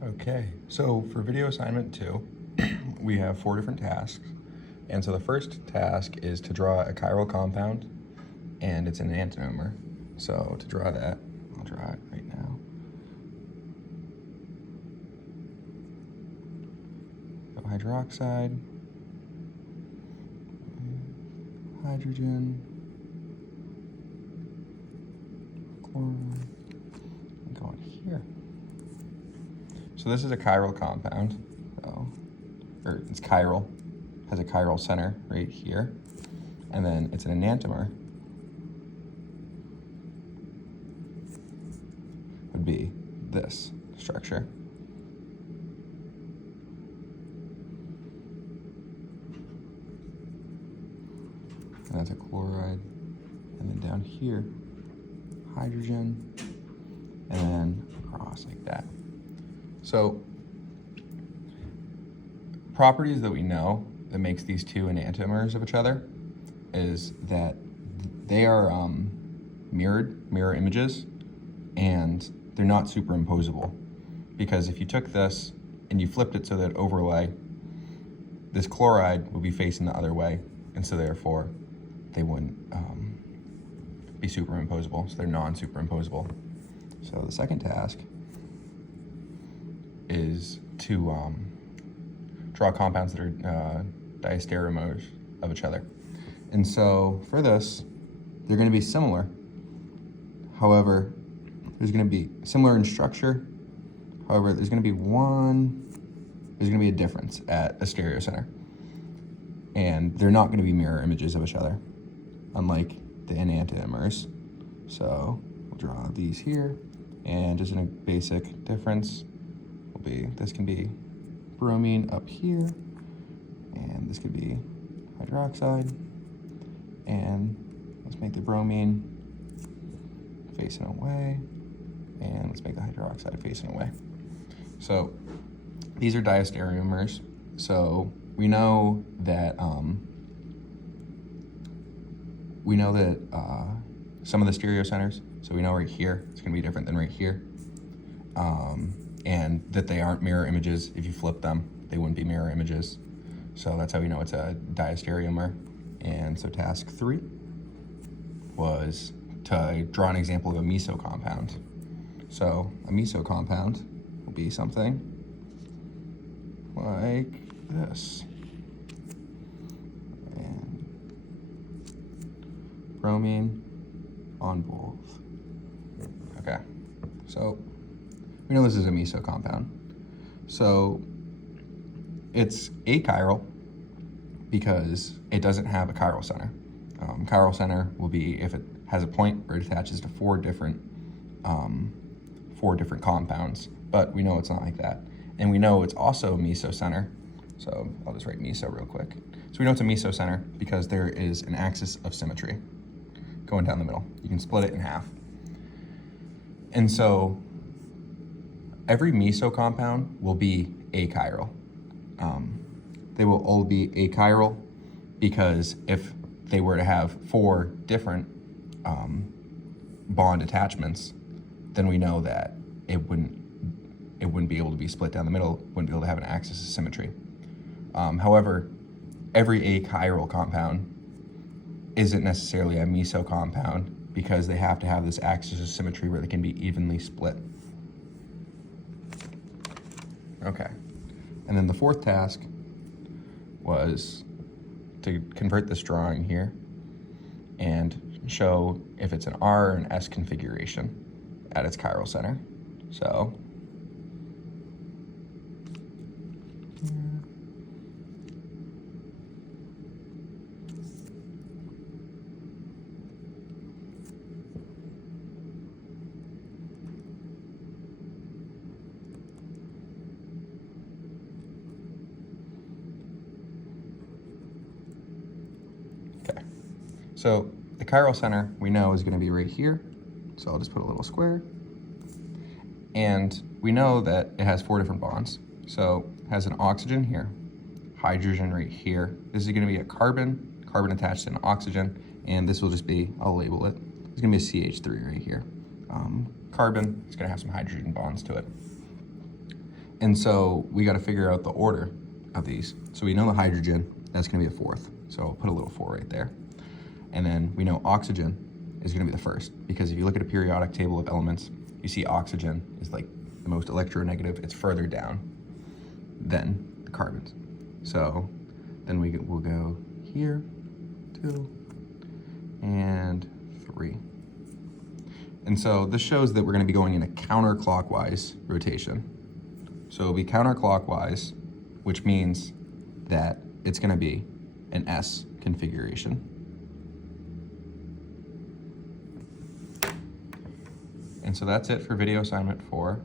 Okay, so for video assignment 2, we have 4 different tasks. And so the first task is to draw a chiral compound, and it's an enantiomer. So to draw that, I'll draw it right now. So hydroxide, hydrogen, chlorine, and going here. So this is a chiral compound, or it's chiral, has a chiral center right here, and then it's an enantiomer, would be this structure. And that's a chloride, and then down here, hydrogen, and then across like that. So, properties that we know that makes these two enantiomers of each other is that they are mirror images, and they're not superimposable. Because if you took this and you flipped it so that it overlay, this chloride would be facing the other way, and so therefore they wouldn't be superimposable, so they're non-superimposable. So the second task is to draw compounds that are diastereomers of each other. And so for this, they're going to be similar. However, there's going to be similar in structure. However, there's going to be a difference at a stereocenter. And they're not going to be mirror images of each other, unlike the enantiomers. So we'll draw these here, and just in a basic difference will be, this can be bromine up here, and this could be hydroxide, and let's make the bromine facing away, and let's make the hydroxide facing away. So these are diastereomers. So we know that some of the stereocenters, so we know right here it's going to be different than right here, and that they aren't mirror images. If you flip them, they wouldn't be mirror images. So that's how we know it's a diastereomer. And so task 3 was to draw an example of a meso compound. So a meso compound will be something like this. And bromine on both. Okay, so we know this is a meso compound. So it's achiral because it doesn't have a chiral center. Chiral center will be if it has a point where it attaches to four different compounds, but we know it's not like that. And we know it's also a meso center. So I'll just write meso real quick. So we know it's a meso center because there is an axis of symmetry going down the middle. You can split it in half. And so every meso compound will be achiral. They will all be achiral because if they were to have four different bond attachments, then we know that it wouldn't be able to be split down the middle, wouldn't be able to have an axis of symmetry. However, every achiral compound isn't necessarily a meso compound because they have to have this axis of symmetry where they can be evenly split. Okay, and then the fourth task was to convert this drawing here and show if it's an R or an S configuration at its chiral center. So So the chiral center we know is going to be right here. So I'll just put a little square. And we know that it has four different bonds. So it has an oxygen here, hydrogen right here. This is going to be a carbon attached to an oxygen, and this will just be, I'll label it, it's going to be a CH3 right here. Carbon, it's going to have some hydrogen bonds to it. And so we got to figure out the order of these. So we know the hydrogen, that's going to be the fourth. So I'll put a little 4 right there. And then we know oxygen is going to be the first, because if you look at a periodic table of elements, you see oxygen is like the most electronegative. It's further down than the carbons. So then we'll go here, 2, and 3. And so this shows that we're going to be going in a counterclockwise rotation. So it'll be counterclockwise, which means that it's going to be an S configuration. And so that's it for video assignment 4.